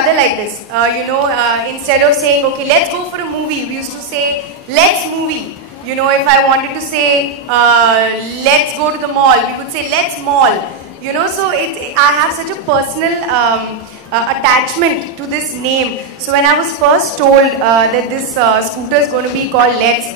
other like this. Instead of saying, okay, let's go for a movie, we used to say, let's movie. You know, if I wanted to say, let's go to the mall, we would say, let's mall. You know, so I have such a personal attachment to this name. So when I was first told that this scooter is going to be called Let's,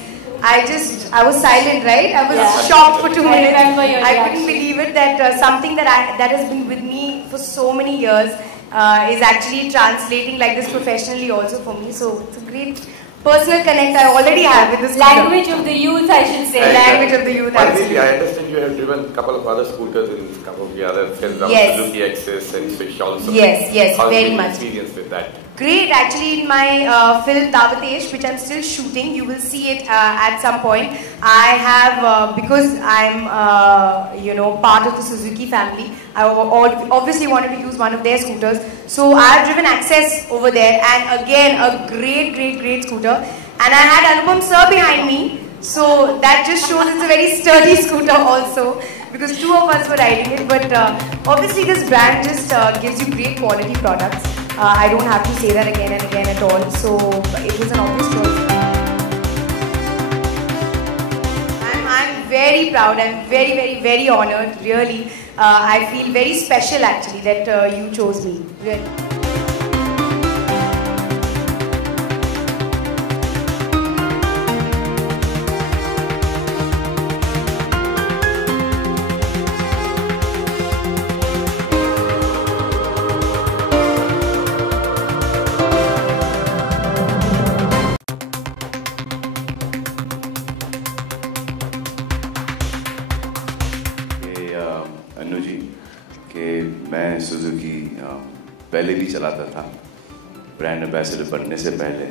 I was silent, right? I was shocked for 2 minutes. I couldn't believe it that something that has been with me for so many years is actually translating like this professionally also for me. So it's a great personal connect I already have with this language of the youth, I should say. Language of the youth. Absolutely. I understand you have driven a couple of other scooters in a couple of the other films, Suzuki Access and Swish also. Yes, How's very the much. Experience with that? Great, actually in my film Davatesh, which I'm still shooting, you will see it at some point. I have, because I'm, part of the Suzuki family, I obviously wanted to use one of their scooters. So I've driven Access over there, and again, a great scooter. And I had Anupam sir behind me, so that just shows it's a very sturdy scooter also, because two of us were riding it. But obviously this brand just gives you great quality products. I don't have to say that again and again at all, so it was an obvious choice. I'm very proud, I'm very honoured, really. I feel very special actually that you chose me, really. Anu ji कि मैं Suzuki पहले भी चलाता था, brand ambassador बनने से पहले,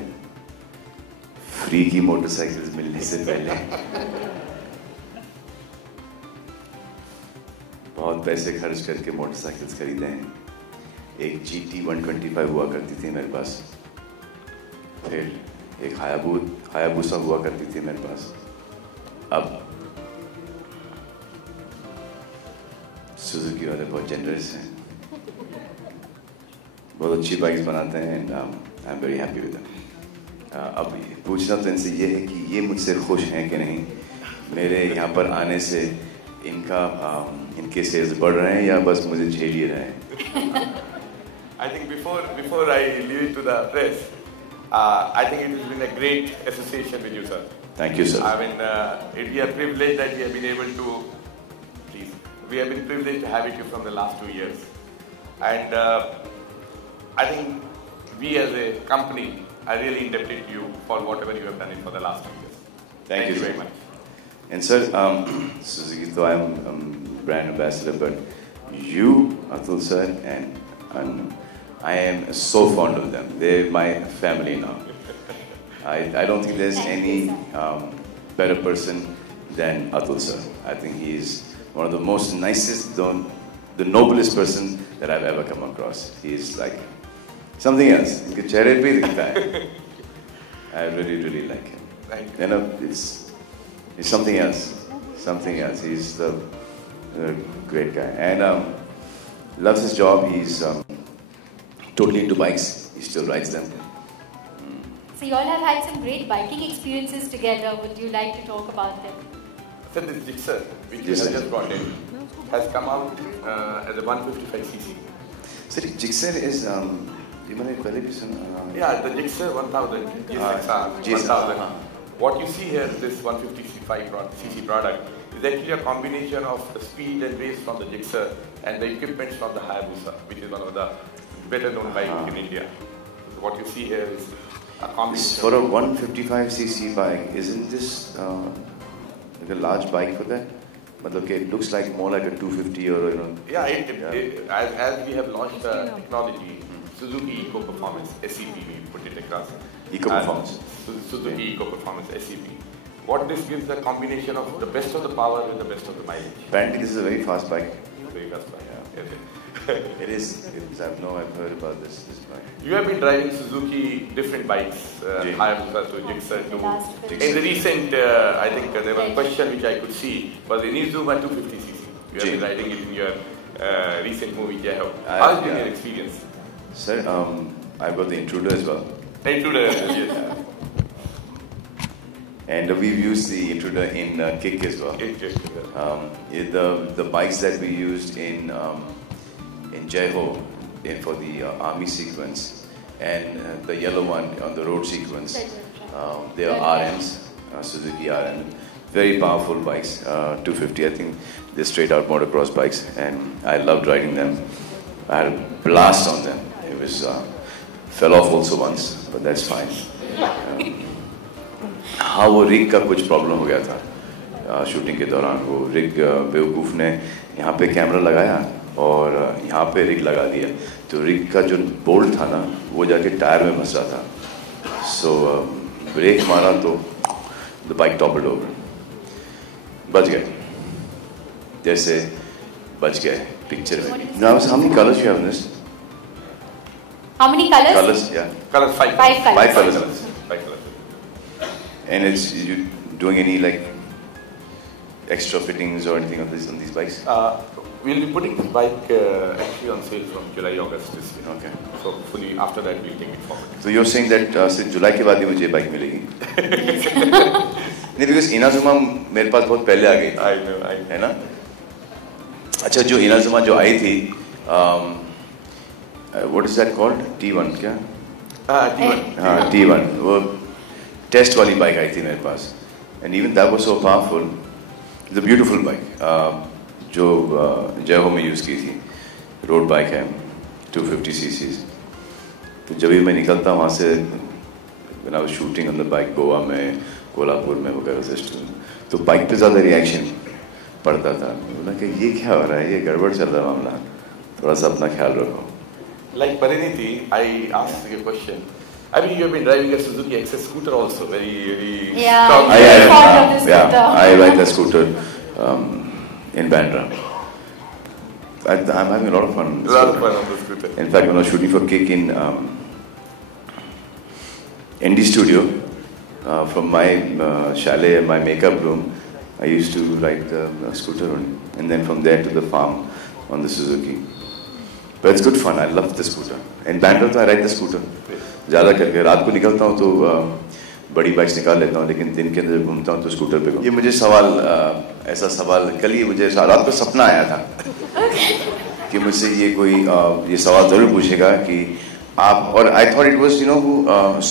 free की मोटरसाइकिल्स मिलने से पहले बहुत पैसे खर्च करके मोटरसाइकिल्स खरीदे हैं। एक GT 125 हुआ करती थी मेरे पास, फिर एक हायाबुसा हुआ करती थी मेरे पास, अब सुजुकी वाले बहुत जेनरस हैं, बहुत अच्छी बाइक्स बनाते हैं, and I am very happy with them. अब पूछना तो इनसे ये है कि ये मुझसे खुश हैं कि नहीं, मेरे यहाँ पर आने से इनके सेल्स बढ़ रहे हैं या बस मुझे झेल ही रहे हैं? I think before I leave it to the press, I think it has been a great association with you, sir. Thank you, sir. I mean, we are privileged that we have been able to. We have been privileged to have you from the last 2 years, and I think we as a company are really indebted to you for whatever you have done for the last 2 years. Thank you very much. And sir, Suzuki, though I'm brand ambassador, but you, Atul sir, and I am so fond of them. They're my family now. I don't think there's any better person than Atul sir. I think he is one of the most nicest, the noblest person that I've ever come across. He is like something else. I really like him. Thank you. It's something else. Something else. He's the great guy, and loves his job. He's totally into bikes. He still rides them. So you all have had some great biking experiences together. Would you like to talk about them? So this Gixxer, which you have just brought in, has come out as a 155cc. So the Gixxer is, yeah, the Gixxer 1000, GSXR 1000. What you see here, this 155cc product, is actually a combination of the speed and race from the Gixxer and the equipment from the Hayabusa, which is one of the better known bikes in India. So what you see here is a combination. For a 155cc bike, isn't this like a large bike for that? But it looks like more like a 250 or Yeah, as we have launched the technology, Suzuki Eco Performance SEP, we put it across. Eco Performance. Suzuki Eco Performance SEP. What this gives a combination of the best of the power with the best of the mileage. Apparently, this is a very fast bike. Very fast bike. Yeah. It is. I've heard about this bike. You have been driving Suzuki different bikes, Hayabusa to Gixxer to. In the recent, I think there was a question which I could see was the Inizuma 250cc. You have been riding it in your recent movie, Jai Ho. How has been your experience? Sir, I've got the Intruder as well. Intruder, yes. And we've used the Intruder in Kick as well. The bikes that we used in Jai Ho for the army sequence, and the yellow one on the road sequence, they are RMs, Suzuki RM. Very powerful bikes, 250. I think they're straight out motocross bikes, and I loved riding them. I had a blast on them. It was fell off also once, but that's fine. हाँ, वो rig का कुछ problem हो गया था shooting के दौरान. वो रिग बेवकूफ़ ने यहाँ पे कैमरा लगाया और यहाँ पे रिग लगा दिया, तो रिग का जो बोल्ट था ना वो जाके टायर में फंस रहा था. सो ब्रेक मारा तो द बाइक टॉपल्ड ओवर. बच गए, जैसे बच गए पिक्चर में. Now, how many colors you have in this? How many colors? Colors, yeah. Colors, 5. 5 colors. 5 colors. 5 colors. And it's you doing any like extra fittings or anything on these bikes? We'll be putting the bike actually on sale from July, August this year. Okay. So hopefully after that we'll take it forward. So you're saying that since July के बाद ही मुझे bike मिलेगी? नहीं, because Inazuma मेरे पास बहुत पहले आ गई थी. I know. है ना? अच्छा, जो इनाजुमा जो आई थी, what is that called? T1 क्या? T1. हाँ, T1. वो टेस्ट वाली बाइक आई थी मेरे पास. And even that was so powerful. It's a beautiful bike. जो जय हो में यूज़ की थी. रोड बाइक है, 250 cc. तो जब भी मैं निकलता वहाँ से, when I was shooting on the bike, Goa में, कोल्हापुर में वगैरह से, तो बाइक पे ज़्यादा रिएक्शन पड़ता था. बोला कि ये क्या हो रहा है, ये गड़बड़ चल रहा है मामला, थोड़ा सा अपना ख्याल रखो. Like Pariniti, I asked you a question. I mean, you have been driving a Suzuki XS scooter also, very Yeah, strong. I ride the scooter in Bandra. I'm having a lot of fun. A lot of fun on the scooter. In fact, when I was shooting for Kick in ND Studio, from my chalet and my makeup room, I used to ride the scooter only. And then from there to the farm on the Suzuki. But it's good fun. I love the scooter. In Bandra, I ride the scooter. ज़्यादा करके रात को निकलता हूँ तो बड़ी bikes निकाल लेता हूँ, लेकिन दिन के अंदर घूमता हूँ तो स्कूटर पे. ये मुझे सवाल, ऐसा सवाल कल ही मुझे रात को सपना आया था कि मुझसे ये कोई ये सवाल ज़रूर पूछेगा कि आप, और I thought it was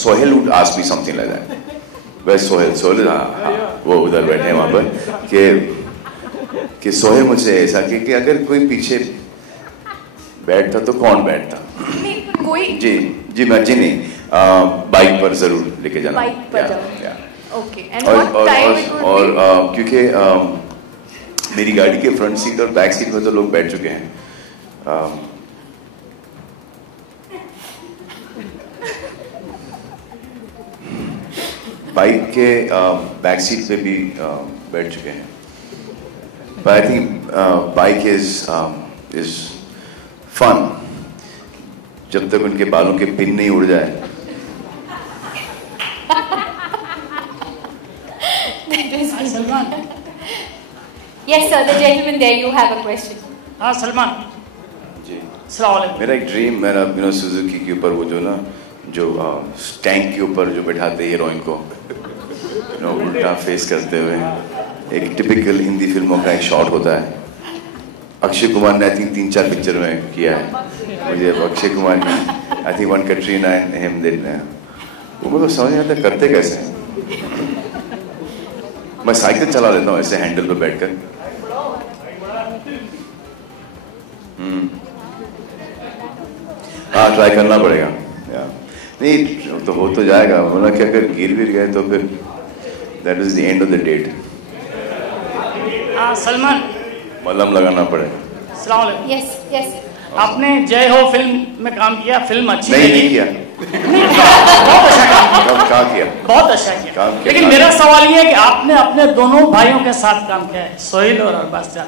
Sohail would ask me something like that. वह सोहेल हाँ, वो उधर बैठे हैं वहाँ पर, कि सोहेल मुझसे ऐसा कि अगर कोई पीछे बैठता तो कौन बैठता. कोई जी मैं जी नहीं, बाइक पर जरूर लेके जाना. बाइक पर okay. And what time it would be? और क्योंकि मेरी गाड़ी के फ्रंट सीट और बैक सीट में तो लोग बैठ चुके हैं. बाइक के बैक सीट पे भी बैठ चुके हैं. But I think bike is fun जब तक उनके बालों के पिन नहीं उड़ जाए. Salman. Yes, sir. The gentleman there, you have a question. हाँ सलमान. जी. अस्सलाम वालेकुम. मेरा एक ड्रीम, मेरा सुजुकी के ऊपर वो जो ना जो टैंक के ऊपर जो बैठाते हीरोइन को उल्टा फेस करते हुए, एक टिपिकल हिंदी फिल्मों का एक शॉट होता है. अक्षय कुमार ने आई थिंक 3-4 पिक्चर में किया है. मुझे अक्षय कुमार की I think one Katrina and him, वो मुझे समझ नहीं आता करते कैसे. मैं साइकिल चला लेता हूँ ऐसे हैंडल पे बैठकर. हाँ, ट्राई करना पड़ेगा. नहीं तो हो तो जाएगा, वरना कि अगर गिर गए तो फिर that is the end of the date. हाँ सलमान. मलहम लगाना पड़ेगा. अस्सलाम वालेकुम. Yes, yes. आपने जय हो फिल्म में काम किया, फिल्म अच्छी नहीं किया. बहुत अच्छा काम किया. कहाँ किया? बहुत अच्छा किया. काम किया. लेकिन मेरा सवाल ये है कि आपने अपने दोनों भाइयों के साथ काम किया है, सोहेल और अरबाज जान.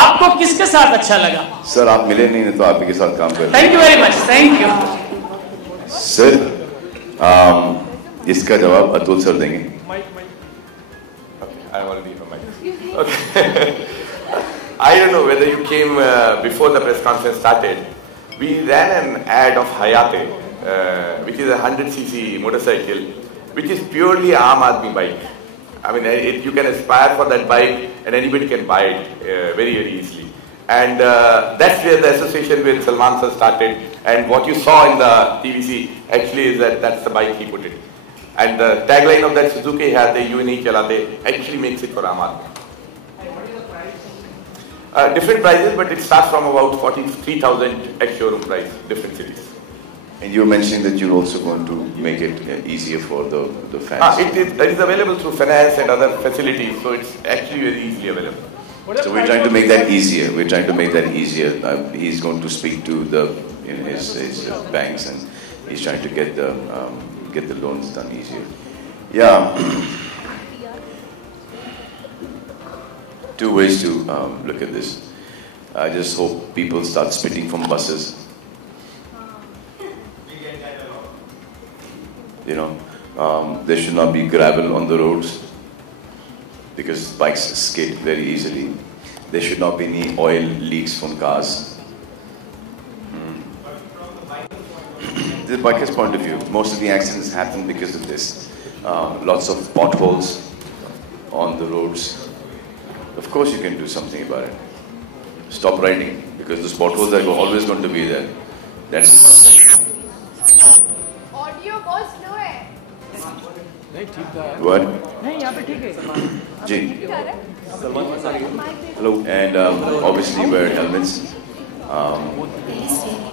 आपको किसके साथ अच्छा लगा? सर आप मिले नहीं तो आप ही के साथ काम कर. Thank you very much. Thank you sir. इसका जवाब अतुल सर देंगे. I already have my. Okay. I don't know whether you came before the press conference started. We ran an ad of Hayate which is a 100cc motorcycle, which is purely a Aam Aadmi bike. I mean, you can aspire for that bike and anybody can buy it very, very easily. And that's where the association with Salman sir started. And what you saw in the TVC actually is that's the bike he put it. And the tagline of that Suzuki hai, you nahi chalate, actually makes it for Aam Aadmi. Different prices, but it starts from about 43,000 ex-showroom price, different cities. And you were mentioning that you're also going to make it easier for the fans. It is available through finance and other facilities, so it's actually very easily available. So we're trying to make that easier. We're trying to make that easier. He's going to speak to his banks, and he's trying to get the loans done easier. Yeah. Two ways to look at this. I just hope people start spitting from buses. You know, there should not be gravel on the roads because bikes skid very easily. There should not be any oil leaks from cars. The biker's point of view, most of the accidents happen because of this. Lots of potholes on the roads. Of course you can do something about it. Stop riding, because those potholes are always going to be there. That's one thing. Audio बहुत slow है. What? नहीं यहाँ पे ठीक है. Ji. Hello. And obviously wear helmets.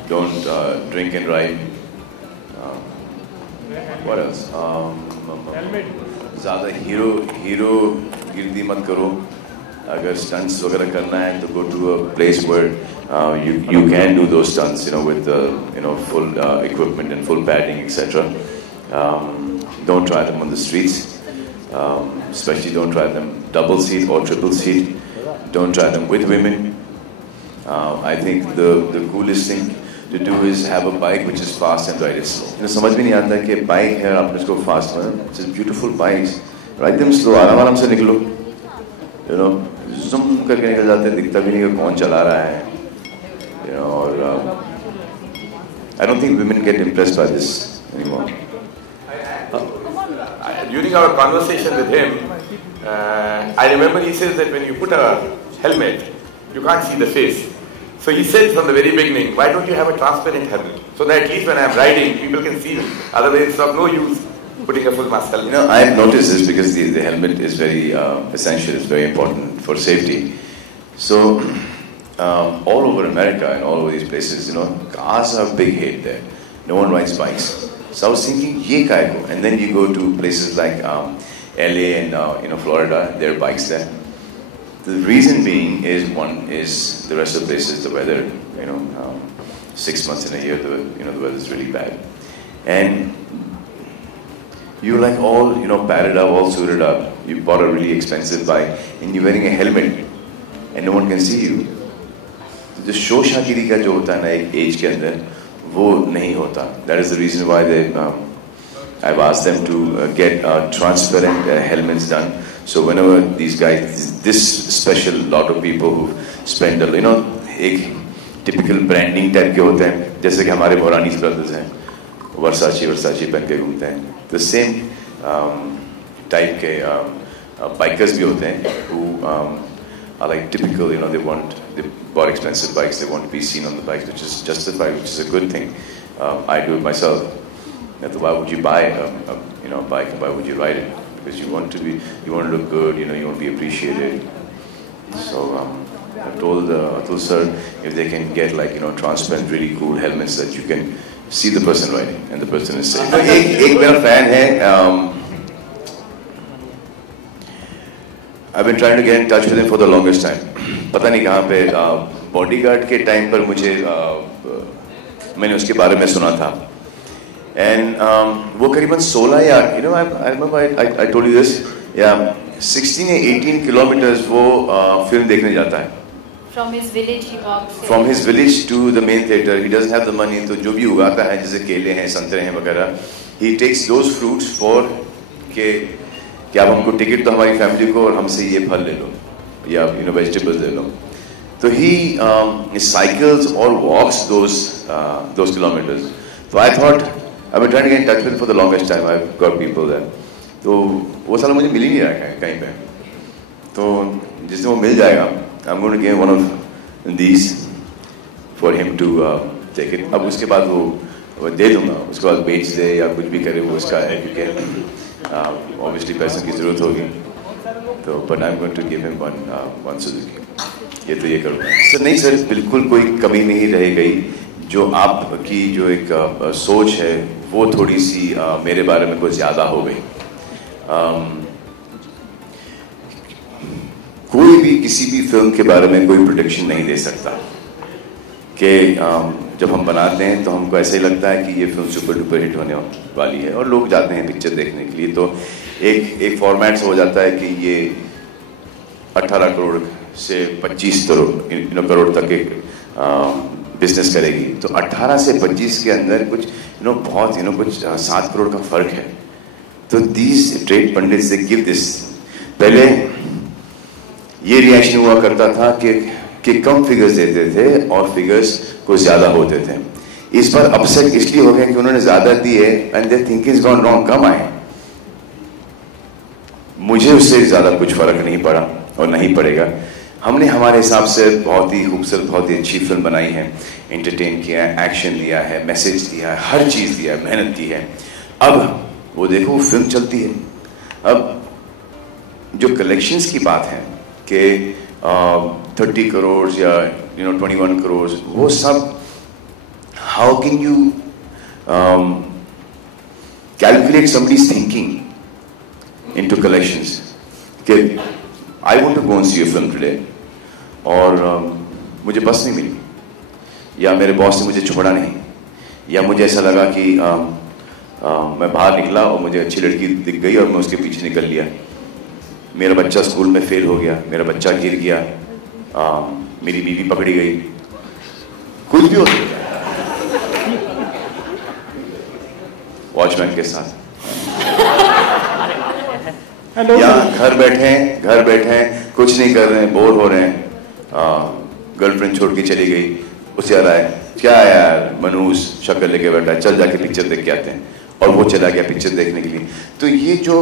Don't drink and ride. What else? ज़्यादा hero गिरदी मत करो. अगर stunts वगैरह करना है तो go to a place where you can do those stunts, with full equipment and full padding, etc. Don't try them on the streets. Especially don't try them double seat or triple seat. Don't try them with women. I think the coolest thing to do is have a bike which is fast and ride it slow. समझ भी नहीं आता कि bike है आप इसको fast में. It's just beautiful bikes. Ride them slow. आराम से निकलो. zoom करके निकल जाते हैं, दिखता भी नहीं कि कौन चला रहा है. और I don't think women get impressed by this anymore. During our conversation with him, I remember he says that when you put a helmet, you can't see the face. So he said from the very beginning, why don't you have a transparent helmet? So that at least when I'm riding, people can see me. Otherwise, it's of no use putting a full mask helmet. I've noticed this because the helmet is very essential, it's very important for safety. So, all over America and all over these places, cars are a big hit there. No one rides bikes. So I was thinking, ye kai ko? And then you go to places like LA and Florida, there are bikes there. The reason being is, one is the rest of the places, the weather, 6 months in a year, the weather is really bad. And you're like all, padded up, all suited up. You bought a really expensive bike and you're wearing a helmet and no one can see you. The show-shakiri ka jo hota hai na ek age ke andar, wo nahi hota. That is the reason why I've asked them to get transparent helmets done. So whenever these guys, this special lot of people who spend, एक typical branding type के होते हैं, जैसे कि हमारे Bhoranis brothers हैं, Versace पहन के घूमते हैं. The same type के bikers भी होते हैं who are like typical, they bought expensive bikes, they want to be seen on the bikes, which is justified, which is a good thing. I do it myself. Why would you buy a bike and why would you ride it? Because you want to look good, you want to be appreciated. So I told Atul sir if they can get transparent, really cool helmets that you can see the person riding and the person is safe. एक मेरा fan है. I've been trying to get in touch with him for the longest time. पता नहीं कहाँ पे bodyguard के time पर मैंने उसके बारे में सुना था. And वो करीबन 16 या I remember I told you this, 16 or 18 kilometers वो film देखने जाता है. From his village he walks. From his village to the main theater, he doesn't have the money, तो जो भी उगाता है जैसे केले हैं, संतरे हैं वगैरह, he takes those fruits for कि आप हमको टिकट तो हमारी फैमिली को और हमसे ये फल ले लो या vegetables ले लो. So he cycles or walks those kilometers. So I thought I've been trying to get in touch with for the longest time. I've got people there. तो वो साला मुझे मिल ही नहीं रहा है कहीं पे. तो जिससे वो मिल जाएगा, I'm going to give one of these for him to take it. अब उसके बाद वो दे दूँगा, उसके बाद बेच दे या कुछ भी करे वो उसका है, क्योंकि obviously पैसों की ज़रूरत होगी. तो but I'm going to give him one Suzuki. ये तो ये करूँगा. सर नहीं सर, बिल्कुल कोई कमी नहीं रह गई. जो आपकी जो एक सोच है वो थोड़ी सी मेरे बारे में कुछ ज़्यादा हो गई. कोई भी किसी भी फिल्म के बारे में कोई प्रोडिक्शन नहीं दे सकता कि जब हम बनाते हैं तो हमको ऐसे ही लगता है कि ये फिल्म सुपर डुपर हिट होने वाली है और लोग जाते हैं पिक्चर देखने के लिए. तो एक फॉर्मेट से हो जाता है कि ये 18 करोड़ से 25 करोड़ तक एक बिजनेस करेगी. तो 18 से 25 के अंदर कुछ बहुत कुछ 7 करोड़ का फर्क है. तो these trade pandits they give this. पहले ये रिएक्शन हुआ करता था कि कम फिगर्स देते थे और फिगर्स कुछ ज्यादा होते थे. इस बार अपसेट इसलिए हो गया कि उन्होंने ज्यादा दिए and their thinking is gone wrong. कम आए. मुझे उससे ज्यादा कुछ फर्क नहीं पड़ा और नहीं पड़ेगा. हमने हमारे हिसाब से बहुत ही खूबसूरत, बहुत ही अच्छी फिल्म बनाई है. एंटरटेन किया है, एक्शन दिया है, मैसेज दिया है, हर चीज़ दिया है, मेहनत की है. अब वो देखो फिल्म चलती है. अब जो कलेक्शंस की बात है कि 30 करोड़ या 21 करोड़, वो सब how can you calculate somebody's thinking into collections कि I want to go and see a film today और मुझे बस नहीं मिली या मेरे बॉस ने मुझे छोड़ा नहीं या मुझे ऐसा लगा कि मैं बाहर निकला और मुझे अच्छी लड़की दिख गई और मैं उसके पीछे निकल लिया. मेरा बच्चा स्कूल में फेल हो गया, मेरा बच्चा गिर गया, मेरी बीवी पकड़ी गई, कुछ भी हो सकता है वॉचमैन के साथ. या घर बैठे कुछ नहीं कर रहे हैं, बोर हो रहे हैं, गर्लफ्रेंड छोड़ के चली गई, उसे आ रहा है क्या यार मनूस शक्ल लेके बैठा है, चल जाके पिक्चर देख के आते हैं, और वो चला गया पिक्चर देखने के लिए. तो ये जो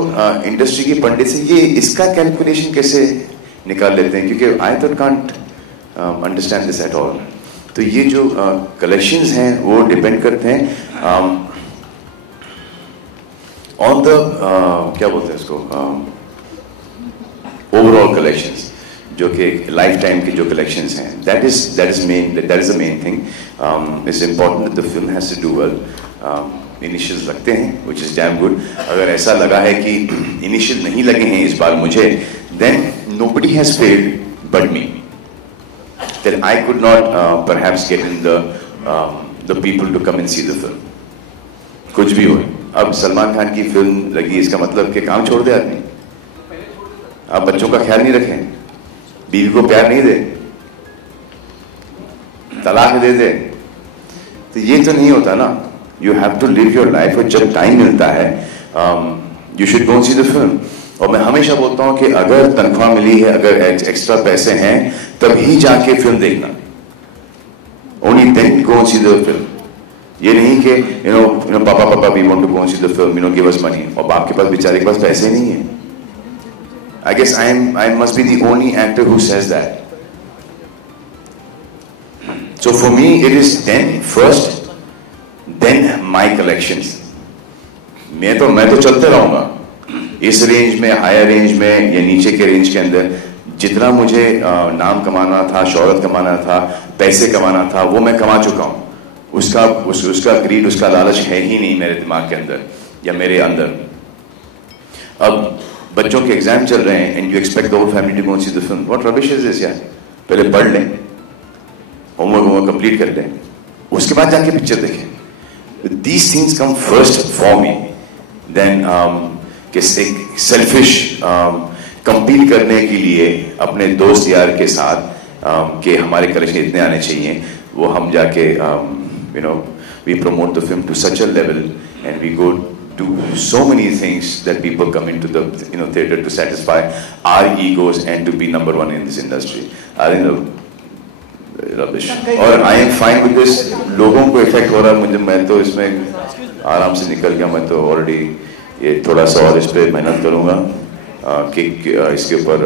इंडस्ट्री के पंडित है, ये इसका कैलकुलेशन कैसे निकाल लेते हैं, क्योंकि आई तो can't understand this at all. तो ये जो कलेक्शंस हैं वो डिपेंड करते हैं ऑन द क्या बोलते हैं इसको, ओवरऑल कलेक्शंस, जो कि लाइफ टाइम के जो कलेक्शंस हैं. That is the main thing. It's important that the film has to do well. Initials लगते हैं व्हिच इज डैम गुड. अगर ऐसा लगा है कि इनिशियल नहीं लगे हैं इस बार मुझे, then nobody has failed but me. That I could not perhaps get in the people to come and see the film. कुछ भी हो. अब सलमान खान की फिल्म लगी, इसका मतलब कि काम छोड़ दे आदमी. आप बच्चों का ख्याल नहीं रखें, बीवी को प्यार नहीं दे, तलाक दे. तो ये तो नहीं होता ना. You have to live your life. और जब टाइम मिलता है you should go see the film. और मैं हमेशा बोलता हूं कि अगर तनख्वाह मिली है, अगर एक्स्ट्रा पैसे हैं, तभी जाके फिल्म देखना. Only then go see the film. ये नहीं कि पापा we want to go see the film, give us money, और बाप के पास बेचारे के पास पैसे नहीं है. I guess I must be the only actor who says that. So for me it is then first, then my collections. मैं तो चलते रहूंगा इस रेंज में, हायर रेंज में या नीचे के रेंज के अंदर. जितना मुझे नाम कमाना था, शोहरत कमाना था, पैसे कमाना था, वो मैं कमा चुका हूं. उसका ग्रीड, उसका लालच है ही नहीं मेरे दिमाग के अंदर या मेरे अंदर. अब बच्चों के एग्जाम चल रहे हैं and you expect the whole family to go see the film. What rubbish is this यार. पहले पढ़ लें, होमवर्क कंप्लीट कर लें, उसके बाद जाके पिक्चर देखें. These things come first for me. Then selfish compete करने के लिए अपने दोस्त यार के साथ कि हमारे कलेक्शन इतने आने चाहिए, वो हम जाके we promote the film to such a level and we go do so many things that people come into the theater to satisfy our egos and to be number one in this industry. I think rubbish. और I am fine with this. लोगों को effect हो रहा है, मुझे, मैं तो इसमें आराम से निकल गया। मैं तो ऑलरेडी ये थोड़ा सा और इस पे मेहनत करूंगा, किक इसके ऊपर,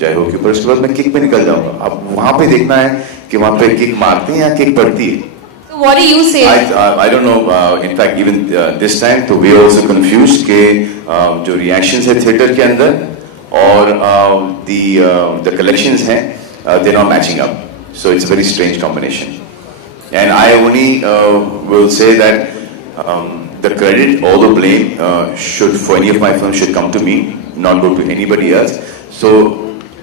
जय हो के ऊपर, उसके बाद मैं किक पे निकल जाऊंगा। अब वहां पे देखना है कि वहां पे किक मारते हैं या किक पड़ती है। So what do you say? I don't know. In fact, even this time, तो we are also confused कि जो reactions है theater के अंदर और the collections हैं, they're not matching up. So it's a very strange combination. And I only will say that the credit, all the blame should, for any of my films, should come to me, not go to anybody else. So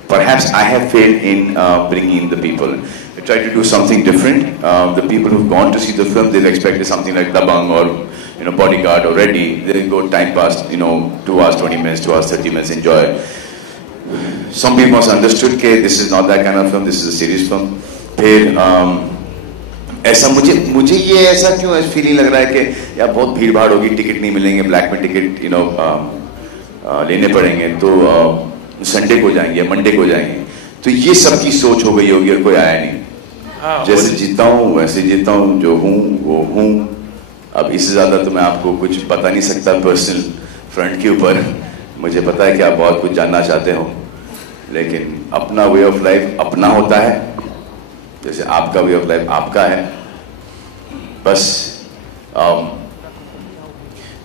perhaps I have failed in bringing in the people. I tried to do something different. The people who've gone to see the film, they've expected something like Dabang or Bodyguard already. They go time past 2 hours 20 minutes, 2 hours 30 minutes, enjoy. Some people must understood that this is not that kind of film. This is a serious film. फिर ऐसा मुझे ये ऐसा क्यों feeling लग रहा है कि यार बहुत भीड़ भाड़ होगी, टिकट नहीं मिलेंगे, ब्लैक में टिकट लेने पड़ेंगे, तो संडे को जाएंगे, मंडे को जाएंगे। तो ये सबकी सोच हो गई होगी और कोई आया नहीं। जैसे जीता हूँ वैसे जीता हूँ, जो हूँ वो हूँ। अब इससे ज्यादा तो मैं आपको कुछ बता नहीं सकता पर्सनल फ्रंट के ऊपर। मुझे पता है कि आप बहुत कुछ जानना चाहते हो, लेकिन अपना वे ऑफ लाइफ अपना होता है, जैसे आपका वे ऑफ लाइफ आपका है। बस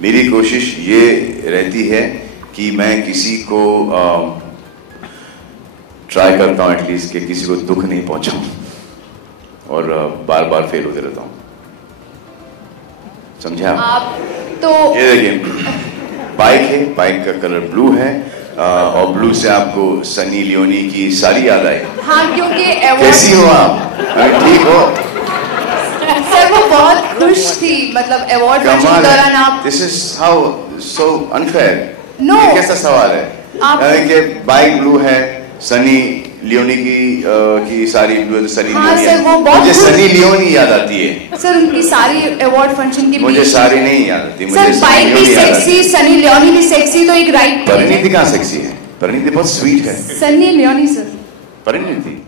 मेरी कोशिश ये रहती है कि मैं किसी को ट्राई करता हूँ एटलीस्ट कि किसी को दुख नहीं पहुंचाऊं, और बार बार फेल होते रहता हूँ। समझे आप? तो ये देखिए, बाइक है, बाइक का कलर ब्लू है, और ब्लू से आपको सनी लियोनी की सारी याद आई। हाँ, क्योंकि कैसी हो आप? ठीक हो? सर वो बहुत खुश थी, मतलब अवार्ड फंक्शन के दौरान आप। This is how so unfair. No, कैसा सवाल है? कि बाइक ब्लू है, सनी लियोनी की सारी ब्लू, सनी लियोनी है। मुझे सनी लियोनी याद आती है सर, उनकी सारी अवार्ड फंक्शन की। मुझे सारी नहीं याद आती। सर बाइक भी सेक्सी, सनी लियोनी भी सेक्सी, तो एक राइट। परिणीति कहाँ सेक्सी है? परिणीति बहुत स्वीट है। Sunny Leone sir. परिणीति